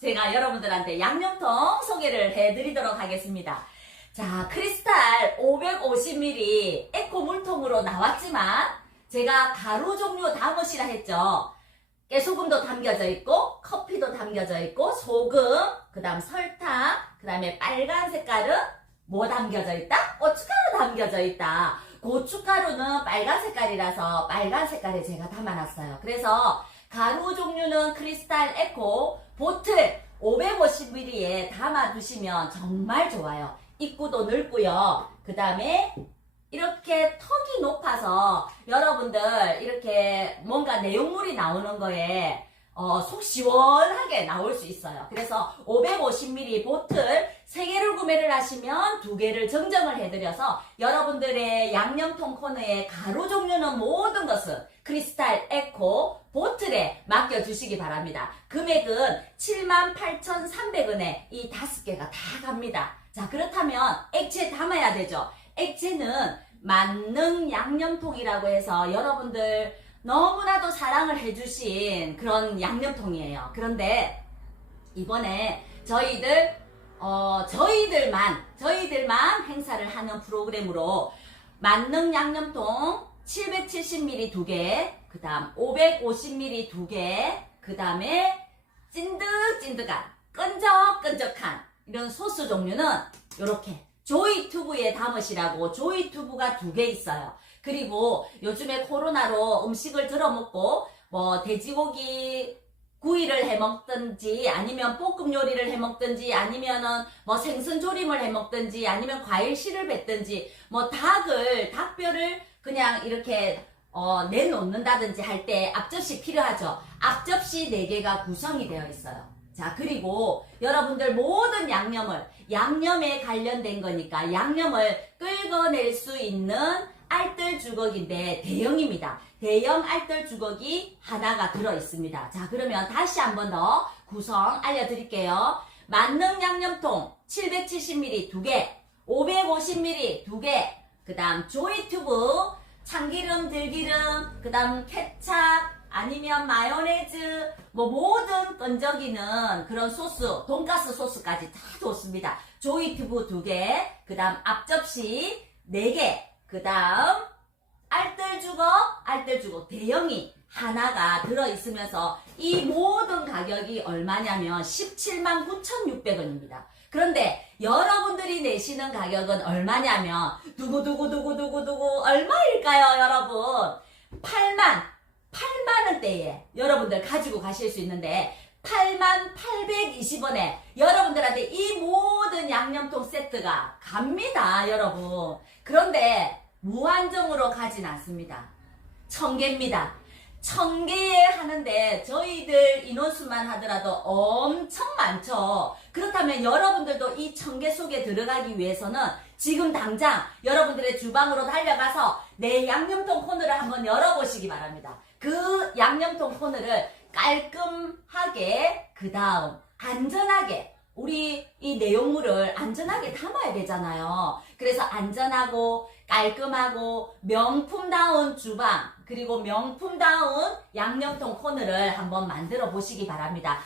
제가 여러분들한테 양념통 소개를 해드리도록 하겠습니다. 자, 크리스탈 550ml 에코 물통으로 나왔지만 제가 가루 종류 담으시라 했죠. 깨소금도 담겨져 있고 커피도 담겨져 있고 소금, 그 다음 설탕, 그 다음에 빨간 색깔은 뭐 담겨져 있다? 고춧가루 담겨져 있다. 고춧가루는 빨간 색깔이라서 빨간 색깔에 제가 담아놨어요. 그래서 가루 종류는 크리스탈 에코 보틀 550ml에 담아두시면 정말 좋아요. 입구도 넓고요. 그 다음에 이렇게 턱이 높아서 여러분들 이렇게 뭔가 내용물이 나오는 거에 어, 속 시원하게 나올 수 있어요. 그래서 550ml 보틀 3개를 구매를 하시면 2개를 정정을 해드려서 여러분들의 양념통 코너에 가루 종류는 모든 것은 크리스탈 에코 보틀에 맡겨주시기 바랍니다. 금액은 78,300원에 이 5개가 다 갑니다. 자, 그렇다면 액체 담아야 되죠. 액체는 만능 양념통이라고 해서 여러분들 너무나도 사랑을 해주신 그런 양념통이에요. 그런데 이번에 저희들 어 저희들만 저희들만 행사를 하는 프로그램으로 만능 양념통 770ml 두 개, 그 다음 550ml 두 개, 그 다음에 찐득찐득한 끈적끈적한 이런 소스 종류는 이렇게 조이 튜브에 담으시라고 조이 튜브가 두 개 있어요. 그리고 요즘에 코로나로 음식을 들어 먹고 뭐 돼지고기 구이를 해 먹든지 아니면 볶음 요리를 해 먹든지 아니면은 뭐 생선 조림을 해 먹든지 아니면 과일 씨를 뱉든지 뭐 닭을 닭뼈를 그냥 이렇게 어, 내놓는다든지 할 때 앞접시 필요하죠. 앞접시 4개가 구성이 되어 있어요. 자, 그리고 여러분들 모든 양념을, 양념에 관련된 거니까 양념을 끌어낼 수 있는 알뜰 주걱인데 대형입니다. 대형 알뜰 주걱이 하나가 들어 있습니다. 자, 그러면 다시 한번 더 구성 알려드릴게요. 만능 양념통 770ml 두 개, 550ml 두 개, 그 다음 조이튜브 참기름, 들기름, 그 다음 케찹, 아니면 마요네즈, 뭐 모든 끈적이는 그런 소스, 돈가스 소스까지 다 좋습니다. 조이튜브 두 개, 그 다음 앞접시 네 개, 그 다음 알뜰주걱, 알뜰주걱 대형이 하나가 들어있으면서 이 모든 가격이 얼마냐면 17만 9,600원입니다. 그런데 여러분들이 내시는 가격은 얼마냐면 두구두구두구두구두구 얼마일까요 여러분? 8만 8만 원대에 여러분들 가지고 가실 수 있는데 8만 820원에 여러분들한테 이 모든 양념통 세트가 갑니다 여러분 그런데 무한정으로 가진 않습니다. 천 개입니다. 천개에 하는데 저희들 인원수만 하더라도 엄청 많죠. 그렇다면 여러분들도 이 천 개 속에 들어가기 위해서는 지금 당장 여러분들의 주방으로 달려가서 내 양념통 코너를 한번 열어보시기 바랍니다. 그 양념통 코너를 깔끔하게 그 다음 안전하게 우리 이 내용물을 안전하게 담아야 되잖아요. 그래서 안전하고 깔끔하고 명품다운 주방 그리고 명품다운 양념통 코너를 한번 만들어 보시기 바랍니다.